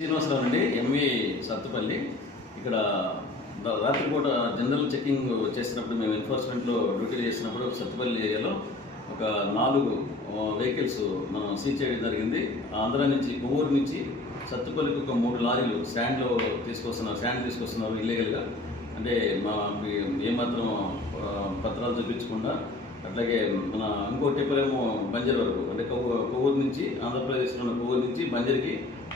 శ్రీనివాసరావు అండి, ఎంవి సత్తుపల్లి. ఇక్కడ రాత్రిపూట జనరల్ చెకింగ్ చేసినప్పుడు మేము ఎన్ఫోర్స్మెంట్లో డ్యూటీ చేసినప్పుడు సత్తుపల్లి ఏరియాలో ఒక 4 వెహికల్స్ మనం సీజ్ చేయడం జరిగింది. ఆంధ్ర నుంచి, కొవ్వూరు నుంచి సత్తుపల్లికి ఒక 3 లారీలు శాండ్ తీసుకొస్తున్నారు ఇల్లీగల్గా. అంటే ఏమాత్రం పత్రాలు చూపించకుండా. అట్లాగే మన ఇంకో టిప్పరేమో బంజర్ వరకు, అంటే కొవ్వూరు నుంచి, ఆంధ్రప్రదేశ్లో ఉన్న కొవ్వూరు నుంచి బంజర్కి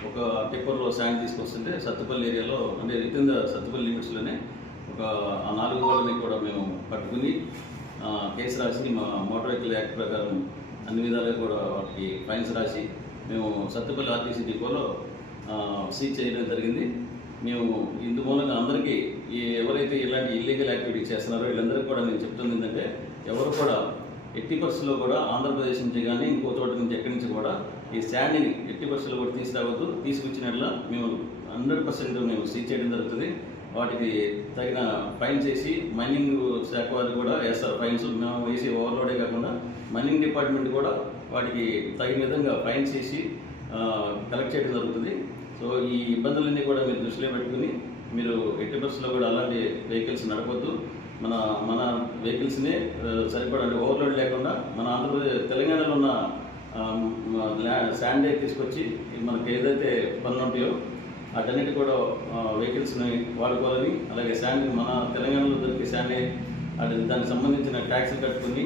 ఒక టిప్పర్లో శాండ్ తీసుకొస్తుంటే సత్తుపల్లి ఏరియాలో, అంటే విత్ ఇన్ ద సత్తుపల్లి లిమిట్స్లోనే ఆ 4 వాళ్ళని కూడా మేము పట్టుకుని కేసు రాసి మా మోటార్ వెహికల్ యాక్ట్ ప్రకారం అన్ని విధాలుగా కూడా వాటికి ఫైన్స్ రాసి మేము సత్తుపల్లి ఆర్టీసీ డిపోలో సీజ్ చేయడం జరిగింది. మేము ఇందు మూలంగా అందరికీ ఎవరైతే ఇలాంటి ఇల్లీగల్ యాక్టివిటీస్ చేస్తున్నారో వీళ్ళందరికీ కూడా నేను చెప్తుంది ఏంటంటే, ఎవరు కూడా ఎట్టి పరిస్థితుల్లో కూడా ఆంధ్రప్రదేశ్ నుంచి కానీ ఇంకో చోట నుంచి ఎక్కడి నుంచి కూడా ఈ శాండ్ని ఎట్టి పరిస్థితుల్లో కూడా తీసుకురావద్దు. తీసుకొచ్చినట్ల మేము 100% మేము సీజ్ చేయడం జరుగుతుంది. వాటికి తగిన ఫైన్ చేసి మైనింగ్ శాఖ వారు కూడా వేస్తారు ఫైన్స్. మేము వేసి ఓవర్లోడే కాకుండా మైనింగ్ డిపార్ట్మెంట్ కూడా వాటికి తగిన విధంగా ఫైన్స్ చేసి కలెక్ట్ చేయడం జరుగుతుంది. సో ఈ ఇబ్బందులన్నీ కూడా మీరు దృష్టిలో పెట్టుకుని మీరు ఎట్టి పరిస్థితుల్లో కూడా అలాంటి వెహికల్స్ నడపద్దు. మన వెహికల్స్ని సరిపడా ఓవర్లోడ్ లేకుండా మన తెలంగాణలో ఉన్న శాండే తీసుకొచ్చి మనకి ఏదైతే పనులు ఉంటాయో వాటన్నిటి కూడా వెహికల్స్ని వాడుకోవాలని, అలాగే శాండ్ మన తెలంగాణలో దొరికే శాండే దానికి సంబంధించిన ట్యాక్స్లు కట్టుకుని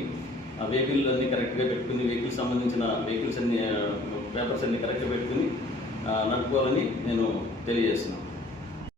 ఆ వెహికల్ అన్నీ కరెక్ట్గా పెట్టుకుని వెహికల్స్ సంబంధించిన వెహికల్స్ అన్ని పేపర్స్ అన్ని కరెక్ట్గా పెట్టుకుని నడుపుకోవాలని నేను తెలియజేస్తున్నాను.